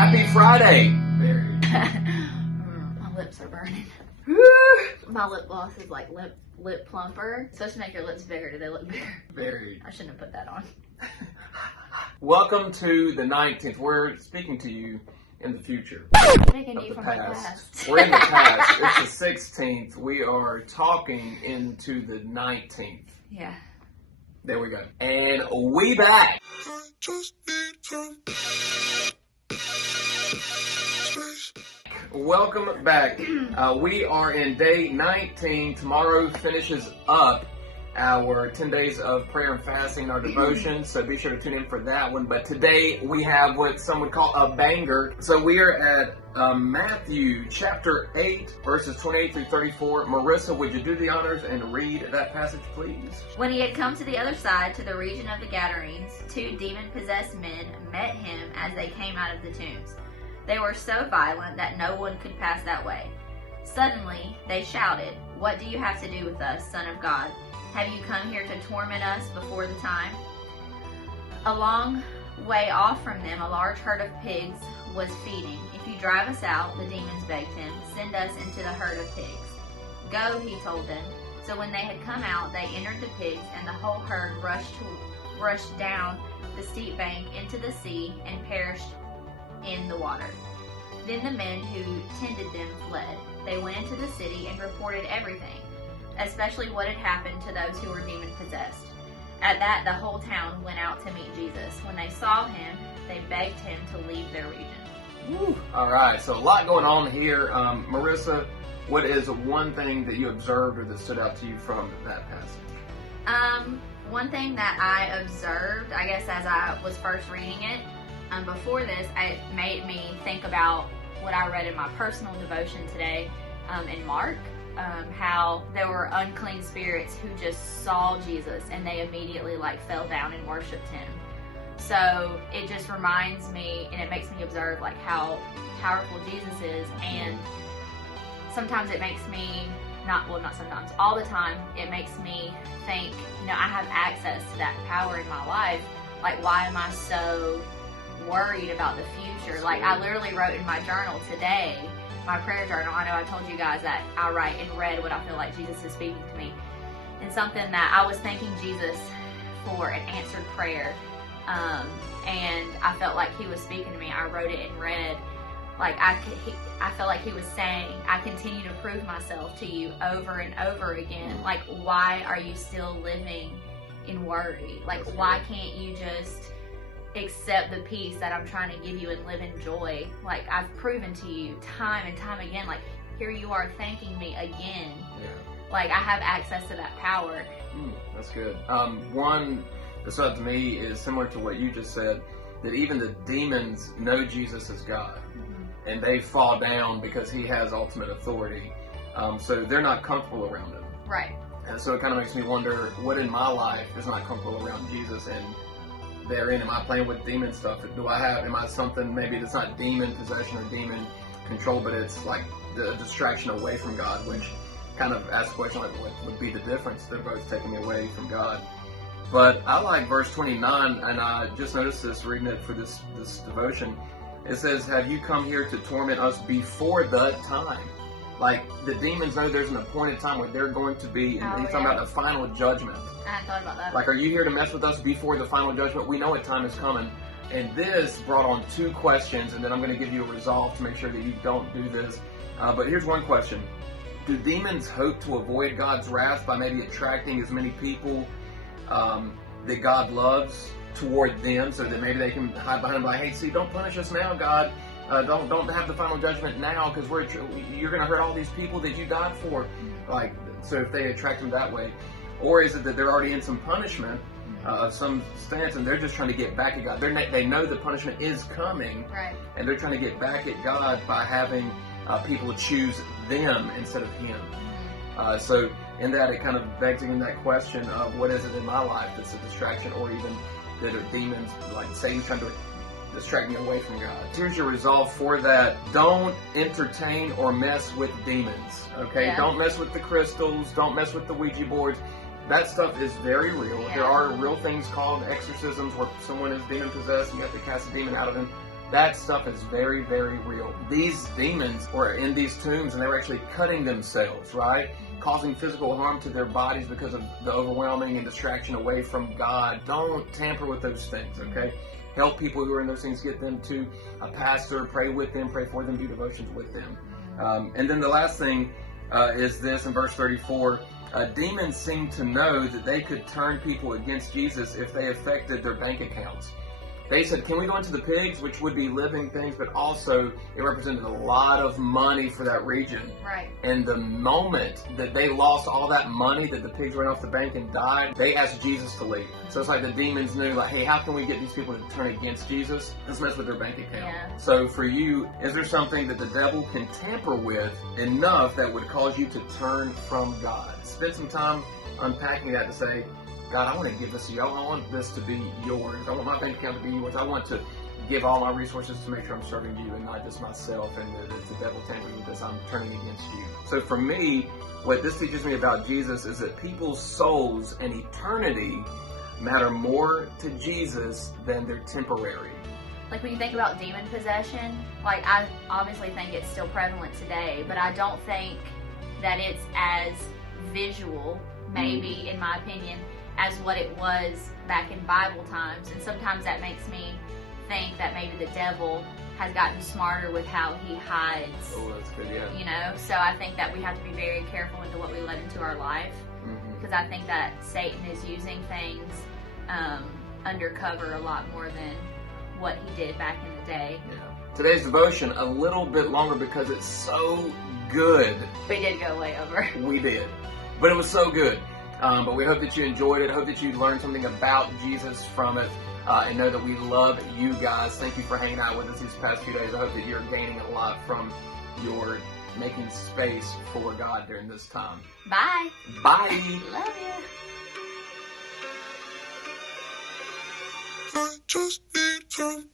Happy Friday! My lips are burning. My lip gloss is like lip plumper. It's supposed to make your lips bigger. Do they look bigger? Very. I shouldn't have put that on. Welcome to the 19th. We're speaking to you in the future. Making Of you the from past. the past. We're in the past. It's the 16th. We are talking into the 19th. Yeah. There we go. And we back. Welcome back. We are in day 19. Tomorrow finishes up our 10 days of prayer and fasting, our devotion, so be sure to tune in for that one. But today we have what some would call a banger. So we are at Matthew chapter 8, verses 28 through 34. Marissa, would you do the honors and read that passage, please? When he had come to the other side, to the region of the Gadarenes, 2 demon-possessed men met him as they came out of the tombs. They were so violent that no one could pass that way. Suddenly they shouted, "What do you have to do with us, Son of God? Have you come here to torment us before the time?" A long way off from them, a large herd of pigs was feeding. "If you drive us out," the demons begged him, "send us into the herd of pigs." "Go," he told them. So when they had come out, they entered the pigs, and the whole herd rushed down the steep bank into the sea and perished in the water. Then the men who tended them fled. They went into the city and reported everything, especially what had happened to those who were demon-possessed. At that, the whole town went out to meet Jesus. When they saw him, they begged him to leave their region. Woo. All right, so a lot going on here. Marissa, what is one thing that you observed or that stood out to you from that passage? One thing that I observed, I guess as I was first reading it, before this, it made me think about what I read in my personal devotion today in Mark. How there were unclean spirits who just saw Jesus and they immediately fell down and worshipped him. So it just reminds me, and it makes me observe how powerful Jesus is. And sometimes it makes me, not sometimes, all the time, it makes me think, I have access to that power in my life. Why am I so worried about the future? I literally wrote in my journal today, my prayer journal. I know I told you guys that I write in red what I feel like Jesus is speaking to me. And something that I was thanking Jesus for an answered prayer. And I felt like he was speaking to me. I wrote it in red. I felt like he was saying, I continue to prove myself to you over and over again. Why are you still living in worry? Why can't you just accept the peace that I'm trying to give you and live in joy? I've proven to you time and time again, here you are thanking me again. Yeah. I have access to that power. That's good. One that stood out to me is similar to what you just said, that even the demons know Jesus is God. Mm-hmm. And they fall down because he has ultimate authority. So they're not comfortable around him. Right. And so it kind of makes me wonder, what in my life is not comfortable around Jesus? And therein, am I playing with demon stuff? Am I something maybe that's not demon possession or demon control, but it's the distraction away from God, which kind of asks the question, what would be the difference? They're both taking me away from God. But I like verse 29, and I just noticed this reading it for this devotion. It says, "Have you come here to torment us before the time?" The demons know there's an appointed time where they're going to be, and he's talking about the final judgment. I hadn't thought about that. Are you here to mess with us before the final judgment? We know what time is coming. And this brought on 2 questions, and then I'm going to give you a resolve to make sure that you don't do this. But here's one question. Do demons hope to avoid God's wrath by maybe attracting as many people that God loves toward them, so that maybe they can hide behind them hey, see, don't punish us now, God. Don't have the final judgment now, because you're going to hurt all these people that you died for. So if they attract them that way. Or is it that they're already in some punishment of some stance, and they're just trying to get back at God? They know the punishment is coming, right, and they're trying to get back at God by having people choose them instead of him. So in that, it kind of begs again that question of what is it in my life that's a distraction, or even that are demons, Satan's trying to distract me away from God. Here's your resolve for that. Don't entertain or mess with demons, okay? Yeah. Don't mess with the crystals. Don't mess with the Ouija boards. That stuff is very real. Yeah. There are real things called exorcisms where someone is demon possessed and you have to cast a demon out of them. That stuff is very, very real. These demons were in these tombs and they were actually cutting themselves, right? Causing physical harm to their bodies because of the overwhelming and distraction away from God. Don't tamper with those things, okay? Help people who are in those things, get them to a pastor, pray with them, pray for them, do devotions with them. And then the last thing is this in verse 34. Demons seemed to know that they could turn people against Jesus if they affected their bank accounts. They said, can we go into the pigs, which would be living things, but also it represented a lot of money for that region. Right. And the moment that they lost all that money, that the pigs ran off the bank and died, they asked Jesus to leave. So it's like the demons knew, like, hey, how can we get these people to turn against Jesus? Let's mess with their bank account. Yeah. So for you, is there something that the devil can tamper with enough that would cause you to turn from God? Spend some time unpacking that to say, God, I want to give this to you. I want this to be yours. I want my bank account to be yours. I want to give all my resources to make sure I'm serving you and not just myself. And if the devil tampering with this, I'm turning against you. So for me, what this teaches me about Jesus is that people's souls and eternity matter more to Jesus than their temporary. Like when you think about demon possession, like I obviously think it's still prevalent today, but I don't think that it's as visual, maybe, in my opinion, as what it was back in Bible times. And sometimes that makes me think that maybe the devil has gotten smarter with how he hides. Oh, that's good, yeah. You know, so I think that we have to be very careful into what we let into our life, because I think that Satan is using things undercover a lot more than what he did back in the day. Yeah. Today's devotion a little bit longer because it's so good. We did go way over. We did, but it was so good. But we hope that you enjoyed it. Hope that you learned something about Jesus from it, and know that we love you guys. Thank you for hanging out with us these past few days. I hope that you're gaining a lot from your making space for God during this time. Bye. Bye. Love you. I just need some